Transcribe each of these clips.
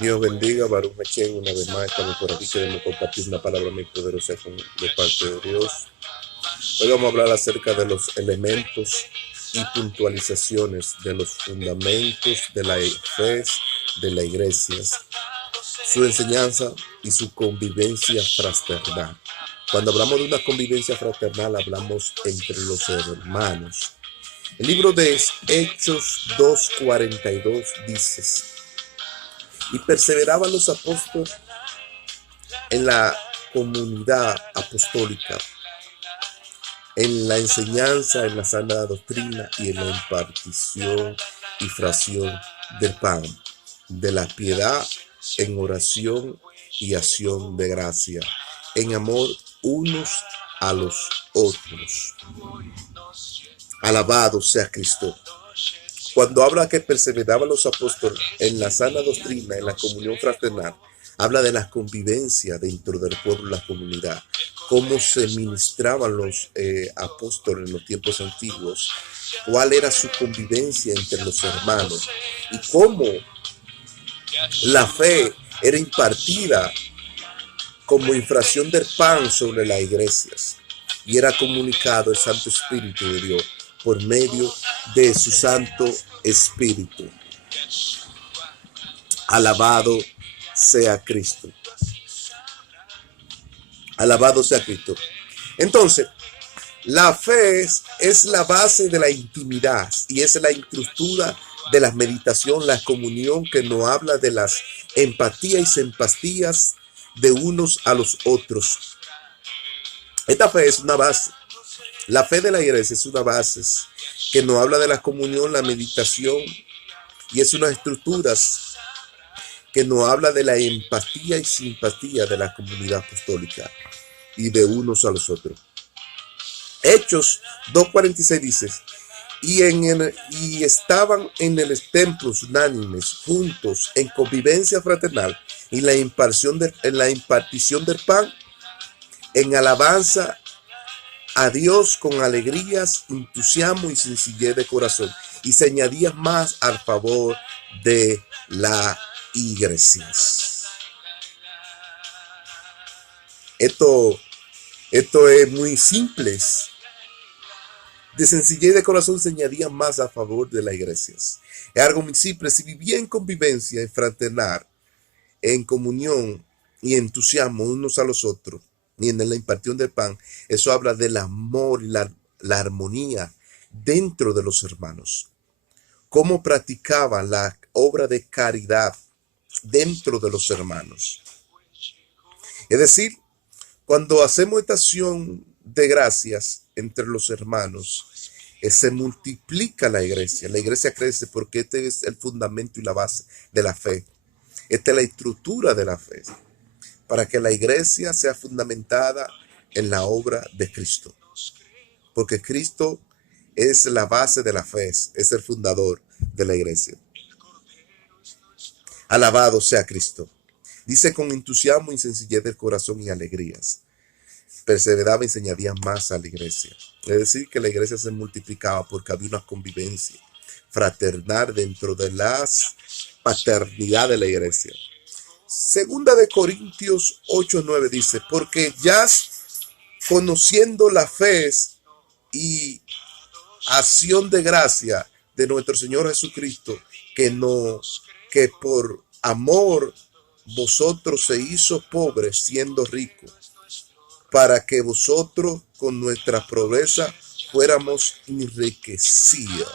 Dios bendiga, Baruch Mechen, una vez más estamos por aquí, queremos compartir una palabra muy poderosa de parte de Dios. Hoy vamos a hablar acerca de los elementos y puntualizaciones de los fundamentos de la fe de la iglesia, su enseñanza y su convivencia fraternal. Cuando hablamos de una convivencia fraternal, hablamos entre los hermanos. El libro de Hechos 2:42 dice: y perseveraban los apóstoles en la comunidad apostólica, en la enseñanza, en la sana doctrina y en la impartición y fracción del pan, de la piedad, en oración y acción de gracia, en amor unos a los otros. Alabado sea Cristo. Cuando habla que perseveraban los apóstoles en la sana doctrina, en la comunión fraternal, habla de la convivencia dentro del pueblo, la comunidad, cómo se ministraban los apóstoles en los tiempos antiguos, cuál era su convivencia entre los hermanos y cómo la fe era impartida como infracción del pan sobre las iglesias y era comunicado el Santo Espíritu de Dios por medio de su Santo Espíritu. Alabado sea Cristo. Alabado sea Cristo. Entonces, la fe es la base de la intimidad y es la estructura de la meditación, la comunión que nos habla de las empatías y simpatías de unos a los otros. Esta fe es una base. La fe de la iglesia es una base que nos habla de la comunión, la meditación, y es unas estructuras que nos habla de la empatía y simpatía de la comunidad apostólica y de unos a los otros. Hechos 2:46 dice: y estaban en el templo unánimes, juntos, en convivencia fraternal, y en la impartición del pan, en alabanza a Dios con alegrías, entusiasmo y sencillez de corazón, y se añadía más al favor de la iglesia. Esto es muy simple. De sencillez de corazón se añadía más a favor de la iglesia. Es algo muy simple. Si vivía en convivencia, en fraternal, en comunión y entusiasmo unos a los otros, y en la impartición del pan, eso habla del amor y la armonía dentro de los hermanos. Cómo practicaban la obra de caridad dentro de los hermanos. Es decir, cuando hacemos esta acción de gracias entre los hermanos, se multiplica la iglesia crece porque este es el fundamento y la base de la fe. Esta es la estructura de la fe, para que la iglesia sea fundamentada en la obra de Cristo. Porque Cristo es la base de la fe, es el fundador de la iglesia. Alabado sea Cristo. Dice: con entusiasmo y sencillez del corazón y alegrías. Perseveraba y se añadía más a la iglesia. Es decir, que la iglesia se multiplicaba porque había una convivencia fraternal dentro de las paternidad de la iglesia. Segunda de Corintios 8:9 dice: porque ya conociendo la fe y acción de gracia de nuestro Señor Jesucristo, que por amor vosotros se hizo pobre siendo rico, para que vosotros con nuestra pobreza fuéramos enriquecidos.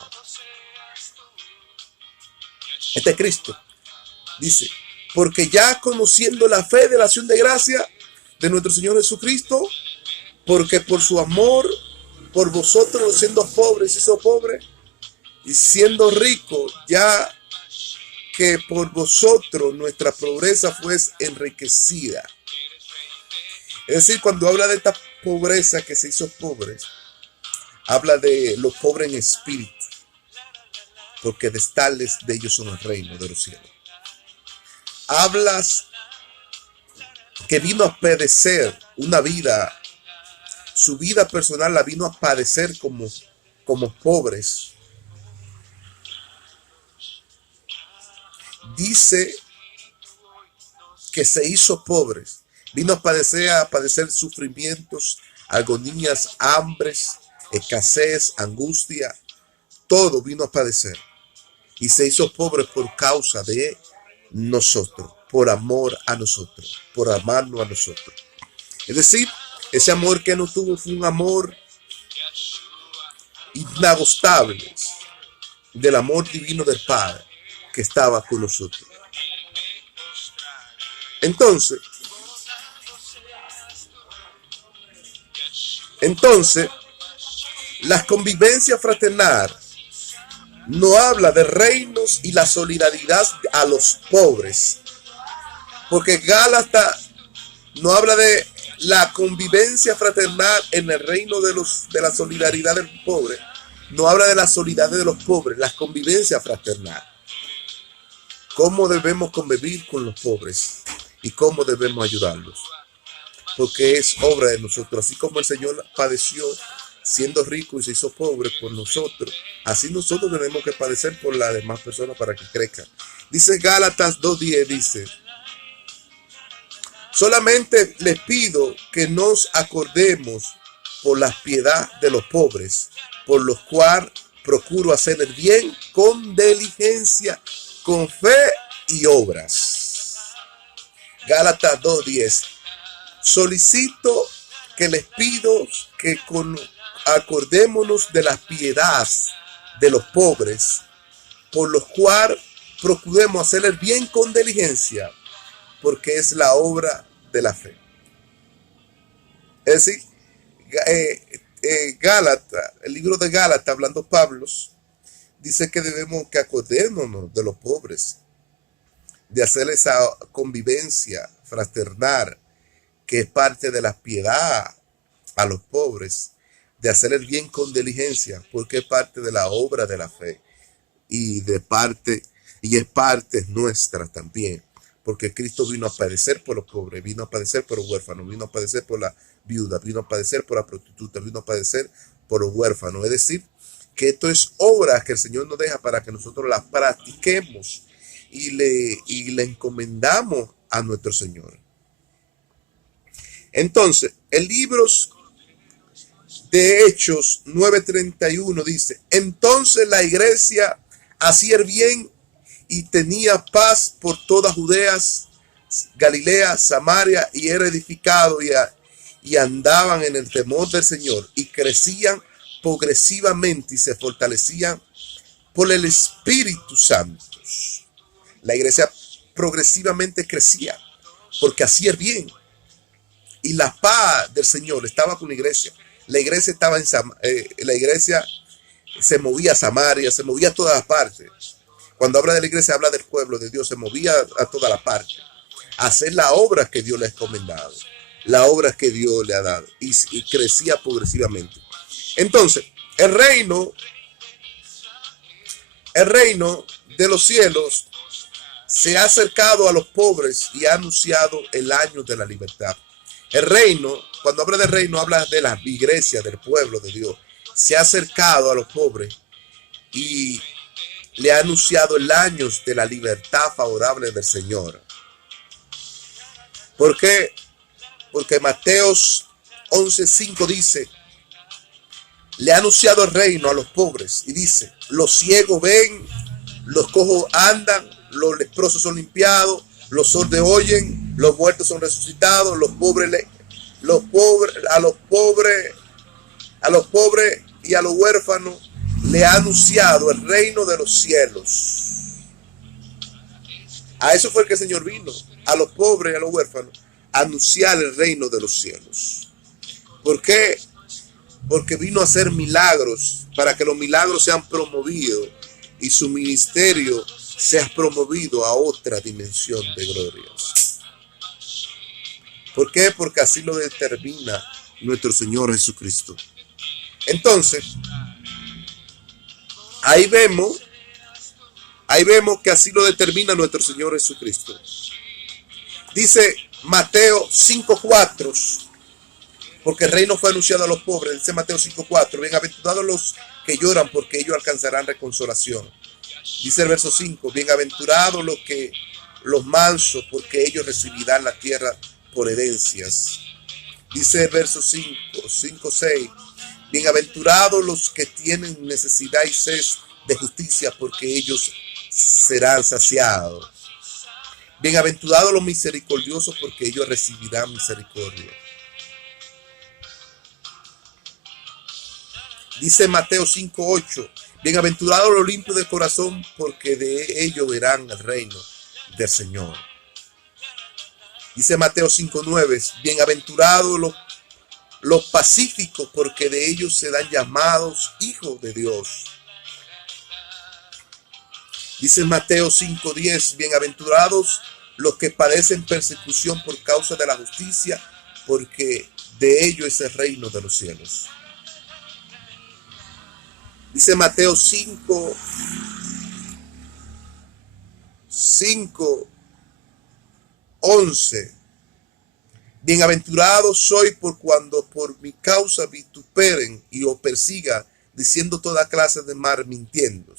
Este es Cristo. Dice: porque ya conociendo la fe de la acción de gracia de nuestro Señor Jesucristo, porque por su amor, por vosotros siendo pobres, hizo pobre, y siendo rico, ya que por vosotros nuestra pobreza fue enriquecida. Es decir, cuando habla de esta pobreza que se hizo pobre, habla de los pobres en espíritu, porque de tales de ellos son el reino de los cielos. Hablas que vino a padecer una vida, su vida personal la vino a padecer como pobres. Dice que se hizo pobre, vino a padecer sufrimientos, agonías, hambres, escasez, angustia, todo vino a padecer. Y se hizo pobre por causa de nosotros, por amor a nosotros, por amarnos a nosotros. Es decir, ese amor que nos tuvo fue un amor inagotable del amor divino del Padre que estaba con nosotros. Entonces, la convivencia fraternal no habla de reinos y la solidaridad a los pobres, porque Gálatas no habla de la convivencia fraternal en el reino de la solidaridad del pobre, no habla de la solidaridad de los pobres, la convivencia fraternal. ¿Cómo debemos convivir con los pobres y cómo debemos ayudarlos? Porque es obra de nosotros, así como el Señor padeció siendo rico y se hizo pobre por nosotros, así nosotros tenemos que padecer por las demás personas para que crezcan. Dice Gálatas 2:10, dice: solamente les pido que nos acordemos por la piedad de los pobres, por los cuales procuro hacer el bien con diligencia, con fe y obras. Gálatas 2:10. Solicito que les pido que acordémonos de las piedades de los pobres, por los cuales procuremos hacer el bien con diligencia, porque es la obra de la fe. Es decir, Gálatas, el libro de Gálatas, hablando Pablo, dice que debemos que acordarnos de los pobres, de hacer esa convivencia fraternal, que es parte de la piedad a los pobres, de hacer el bien con diligencia, porque es parte de la obra de la fe y es parte nuestra también, porque Cristo vino a padecer por los pobres, vino a padecer por los huérfanos, vino a padecer por la viuda, vino a padecer por la prostituta, vino a padecer por los huérfanos. Es decir, que esto es obra que el Señor nos deja para que nosotros la practiquemos y le encomendamos a nuestro Señor. Entonces, el libro de Hechos 9:31 dice: entonces la iglesia hacía el bien y tenía paz por toda Judea, Galilea, Samaria, y era edificado y andaban en el temor del Señor y crecían progresivamente y se fortalecían por el Espíritu Santo. La iglesia progresivamente crecía porque hacía el bien y la paz del Señor estaba con la iglesia. La iglesia estaba la iglesia se movía a Samaria, se movía a todas partes. Cuando habla de la iglesia, habla del pueblo de Dios, se movía a todas las partes, a hacer las obras que Dios le ha encomendado, las obras que Dios le ha dado, y crecía progresivamente. Entonces, el reino de los cielos se ha acercado a los pobres y ha anunciado el año de la libertad. El reino, cuando habla del reino, habla de la iglesia, del pueblo de Dios. Se ha acercado a los pobres y le ha anunciado el año de la libertad favorable del Señor. ¿Por qué? Porque Mateos 11:5 dice: le ha anunciado el reino a los pobres y dice: los ciegos ven, los cojos andan, los leprosos son limpiados, los sordos oyen, los muertos son resucitados, a los pobres y a los huérfanos le ha anunciado el reino de los cielos. A eso fue el que el Señor vino, a los pobres y a los huérfanos, a anunciar el reino de los cielos. ¿Por qué? Porque vino a hacer milagros, para que los milagros sean promovidos y su ministerio sea promovido a otra dimensión de glorias. ¿Por qué? Porque así lo determina nuestro Señor Jesucristo. Entonces, ahí vemos que así lo determina nuestro Señor Jesucristo. Dice Mateo 5:4, porque el reino fue anunciado a los pobres. Dice Mateo 5:4, bienaventurados los que lloran, porque ellos alcanzarán consolación. Dice el verso 5, bienaventurados los que los mansos, porque ellos recibirán la tierra por herencias. Dice el verso 5, 6. Bienaventurados los que tienen necesidad y sed de justicia, porque ellos serán saciados. Bienaventurados los misericordiosos, porque ellos recibirán misericordia. Dice Mateo 5:8. Bienaventurados los limpios de corazón, porque de ellos verán el reino del Señor. Dice Mateo 5:9. Bienaventurados los pacíficos, porque de ellos serán llamados hijos de Dios. Dice Mateo 5:10, bienaventurados los que padecen persecución por causa de la justicia, porque de ellos es el reino de los cielos. Dice Mateo 5:11, bienaventurados sois por cuando por mi causa vituperen y os persigan, diciendo toda clase de mal mintiendo.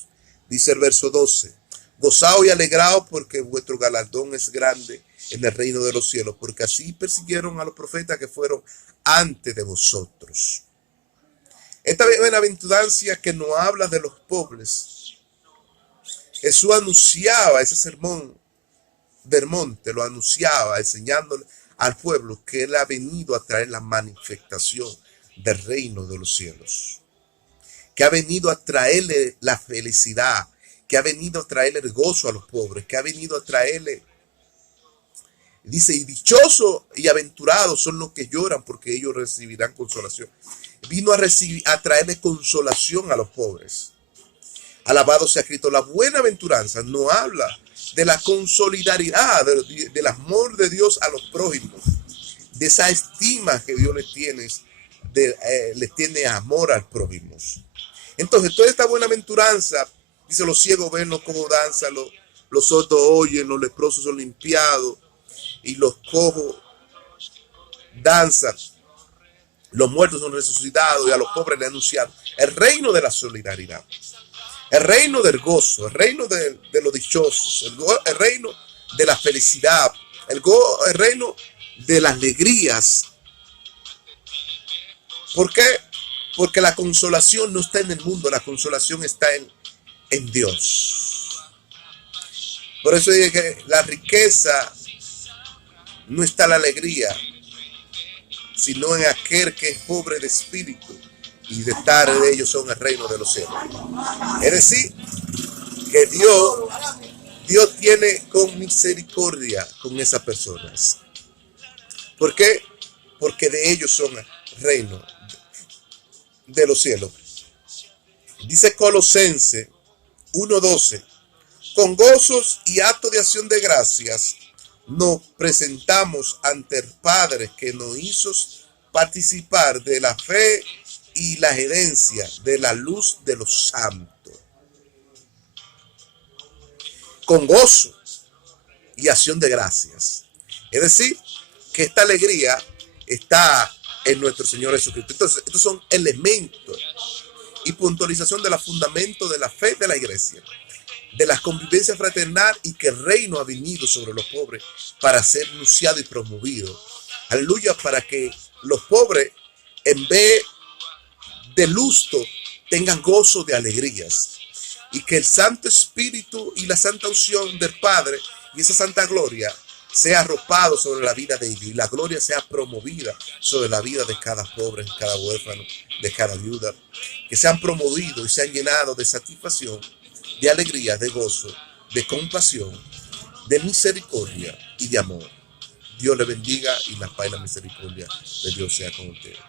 Dice el verso 12, gozaos y alegraos, porque vuestro galardón es grande en el reino de los cielos, porque así persiguieron a los profetas que fueron antes de vosotros. Esta bienaventuranza que nos habla de los pobres, Jesús anunciaba ese sermón del monte, lo anunciaba enseñándole al pueblo que él ha venido a traer la manifestación del reino de los cielos, que ha venido a traerle la felicidad, que ha venido a traerle el gozo a los pobres, que ha venido a traerle, dice, y dichosos y aventurados son los que lloran, porque ellos recibirán consolación. Vino a traerle consolación a los pobres. Alabado sea Cristo. La buena aventuranza no habla de la consolidaridad, del amor de Dios a los prójimos, de esa estima que Dios les tiene amor al prójimo. Entonces, toda esta buena aventuranza, dice, los ciegos ven, los cojos danzan, los sordos oyen, los leprosos son limpiados, y los cojos danzan, los muertos son resucitados, y a los pobres le anunciaron el reino de la solidaridad, el reino del gozo, el reino de los dichosos, el reino de la felicidad, el reino de las alegrías. ¿Por qué? Porque la consolación no está en el mundo, la consolación está en Dios. Por eso dije que la riqueza no está la alegría, sino en aquel que es pobre de espíritu, y de tal de ellos son el reino de los cielos. Es decir, que Dios tiene con misericordia con esas personas. ¿Por qué? Porque de ellos son el reino de los cielos. Dice Colosenses 1:12, con gozos y actos de acción de gracias nos presentamos ante el Padre, que nos hizo participar de la fe y la herencia de la luz de los santos. Con gozo y acción de gracias. Es decir, que esta alegría está en nuestro Señor Jesucristo. Entonces, estos son elementos y puntualización de los fundamentos de la fe de la iglesia, de la convivencia fraternal, y que el reino ha venido sobre los pobres para ser anunciado y promovido. Aleluya, para que los pobres, en vez de luto, tengan gozo de alegrías, y que el Santo Espíritu y la Santa Unción del Padre y esa Santa Gloria sea arropado sobre la vida de ellos, y la gloria sea promovida sobre la vida de cada pobre, de cada huérfano, de cada viuda, que sean promovidos y sean llenados de satisfacción, de alegría, de gozo, de compasión, de misericordia y de amor. Dios le bendiga, y la paz y la misericordia de Dios sea con ustedes.